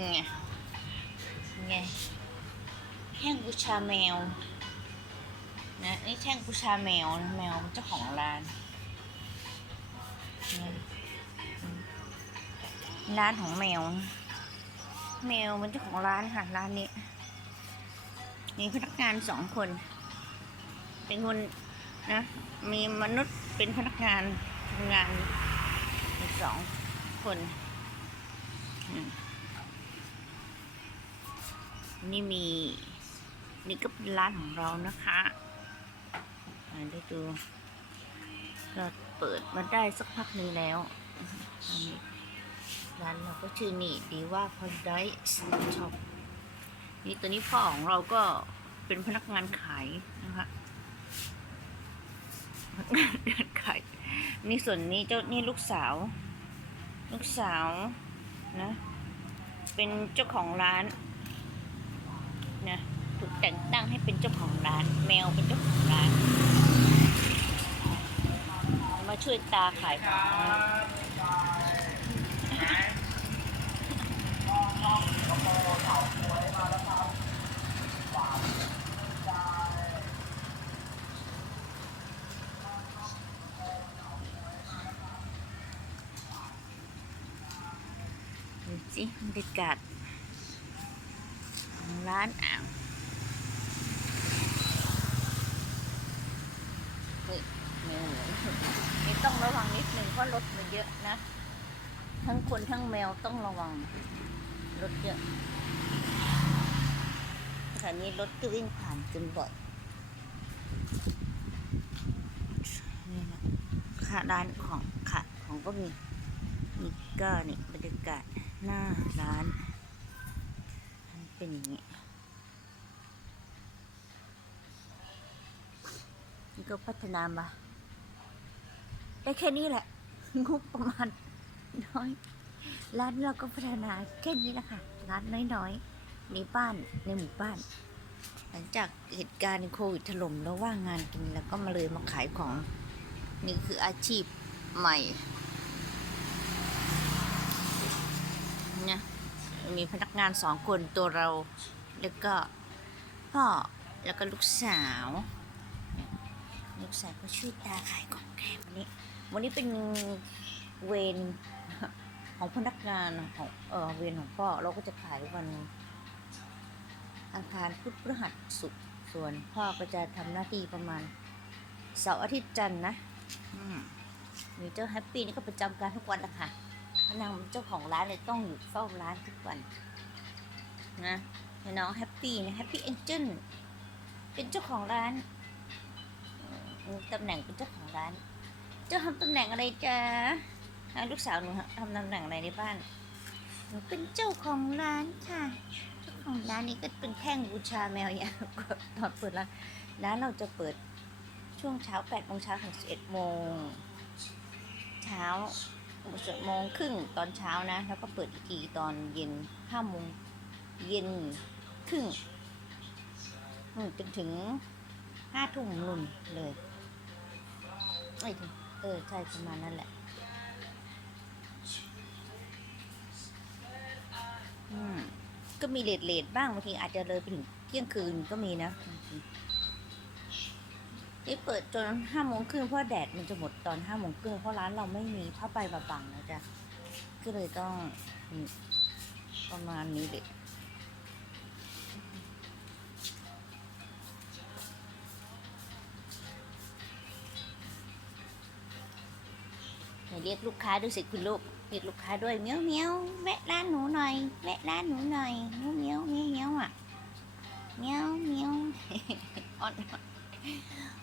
ไงไงแท่งบูชาแมวนะนี่แท่งบูชาแมวนะแมวเจ้าของร้านร้านของแมว แมวมันเจ้าของร้านค่ะร้านนี้มีพนักงานสองคน เป็นคนนะ มีมนุษย์เป็นพนักงานทำงานอีกสองคน อืม นี่มีนี่ก็เป็นร้านของเรานะคะได้ดูเราเปิดมาได้สักพักนึงแล้วนนร้านเราก็ชื่อนี่ดีว่า Paradise Shop นี่ตัวนี้พ่อของเราก็เป็นพนักงานขายนะคะพนักงานเดินขายนี่ส่วนนี้เจ้านี่ลูกสาว ลูกสาวนะ เป็นเจ้าของร้าน แต่งตั้งให้เป็นเจ้าของร้าน แมวเป็นเจ้าของร้าน มาช่วยตาขายของดูสิบรรยากาศของร้านอ่างเฮ้ยแมวเหรอนี่ต้องระวังนิดนึงเพราะรถมันเยอะนะ ทั้งคนทั้งแมวต้องระวัง รถเยอะสถานีรถก็วิ่งผ่านจนบ่อยนี่นะค่ะร้านของค่ะของก็มีนี่ก็นี่บรรยากาศหน้าร้านมันเป็นอย่างนี้ นี่ก็พัฒนามาได้แค่นี้แหละ งบประมาณน้อย ร้านเราก็พัฒนาแค่นี้แหละค่ะ ร้านน้อยๆ ในบ้านในหมู่บ้าน หลังจากเหตุการณ์โควิดถล่มแล้วว่างงานกินแล้วก็มาเลยมาขายของ นี่คืออาชีพใหม่เนี่ยมีพนักงานสองคนตัวเรา แล้วก็พ่อแล้วก็ลูกสาว ลูกสาวก็ช่วยตาขายของแกวันนี้ วันนี้เป็นเวรของพนักงานของเออเวรของพ่อเราก็จะขายวันอังคารพุธพฤหัสศุกร์ส่วนพ่อก็จะทำหน้าที่ประมาณเสาร์อาทิตย์จันทร์นะมีเจ้าแฮปปี้นี่ก็ประจำการทุกวันละค่ะพนังานเจ้าของร้านเลยต้องอยู่เฝ้าร้านทุกวันนะน้องแฮปปี้นะแฮปปี้เอ็นเจนเป็นเจ้าของร้าน ตำแหน่งเป็นเจ้าของร้าน เจ้าทำตำแหน่งอะไรจ๊ะลูกสาวหนูทำตำแหน่งอะไรในบ้าน หนูเป็นเจ้าของร้านค่ะ เจ้าของร้านนี้ก็เป็นแท่งบูชาแมวอย่างตอนเปิดร้านร้านเราจะเปิดช่วงเช้า8โมงเช้าถึง11โมงเช้า11โมงครึ่งตอนเช้านะ แล้วก็เปิดอีกทีตอนเย็น5โมงเย็นครึ่งจนถึง5ทุ่มนุ่นเลย ไม่ถึงเออ ใช่ประมาณนั้นแหละ อืม ก็มีเลทเลทบ้างบางทีอาจจะเลยไปถึงเที่ยงคืนก็มีนะที่เปิดจนห้าโมงครึ่งเพราะแดดมันจะหมดตอนห้าโมงครึ่งเพราะร้านเราไม่มีผ้าใบมาบังนะจ๊ะก็เลยต้องประมาณนี้เลย เรียกลูกค้าด้วยสิคุณลูกเรียกลูกค้าด้วยเมียวเมียวแวะร้านหนูหน่อยแวะร้านหนูหน่อยเมียวเมียวเมียวเมียวอะเมียวเมียวอ่อน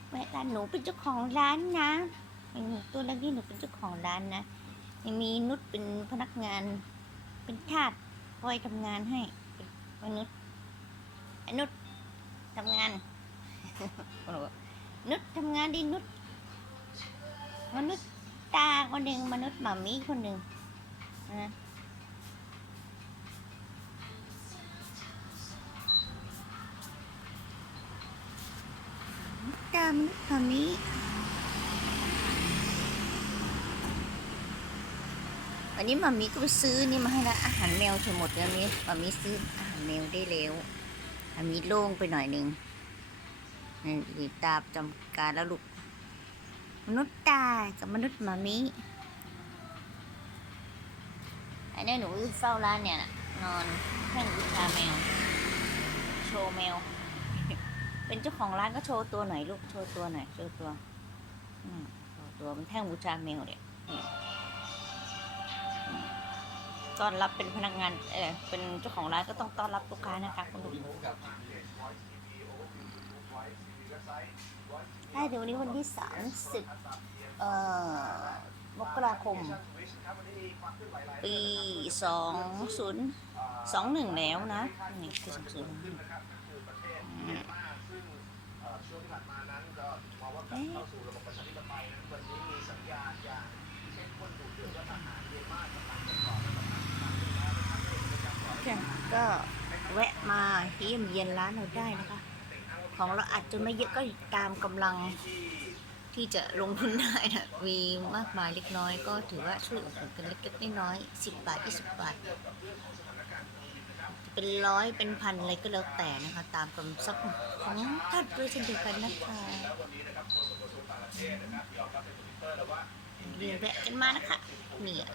แวะร้านหนูเป็นเจ้าของร้านนะหนูตัวเล็กนี่หนูเป็นเจ้าของร้านนะยังมีนุชเป็นพนักงาน เป็นทาสคอยทำงานให้มนุษย์ไอ้นุชทำงานนุชทำงานดินุชมนุษย์ ตาคนหนึ่งมนุษย์หมามีคนหนึ่งนะตามนุษย์หมามีวันนี้มามีก็ไปซื้อนี่มาให้ละอาหารแมวจนหมดแล้วนี้มามีซื้ออาหารแมวได้แล้วมามีโล่งไปหน่อยหนึ่งนี่ตาจำการแล้วลูก นุษย์ตายกับมนุษย์มามีอันนี้หนูเฝ้าร้านเนี่ยน่ะนอนแข่งบูชาแมว โชว์แมว เป็นเจ้าของร้านก็โชว์ตัวหน่อยลูก โชว์ตัวหน่อย โชว์ตัวโชว์ตัวมันแท่งบูชาแมวเนี่ยต้อนรับเป็นพนักงาน เออเป็นเจ้าของร้านก็ต้องต้อนรับลูกค้านะคะคุณลูก ใช่เดี๋ยววันนี้วันที่สามสิบเอ่อ มกราคม ปีสองศูนย์สองหนึ่งแล้วนะนี่คือสองศูนย์ก็แวะมาเยี่ยมเยียนร้านเราได้นะคะ ของเราอาจจะไม่เยอะก็ตามกำลังที่จะลงทุนได้นะมีมากมายเล็กน้อยก็ถือว่าช่วยอุดหนุนกันเล็กๆน้อยๆสิบบาทยี่สิบบาทเป็นร้อยเป็นพันอะไรก็แล้วแต่นะคะ ตามกำลังของท่านด้วยเช่นเดียวกันนะคะเรียนแวะกันมานะคะเนี่ย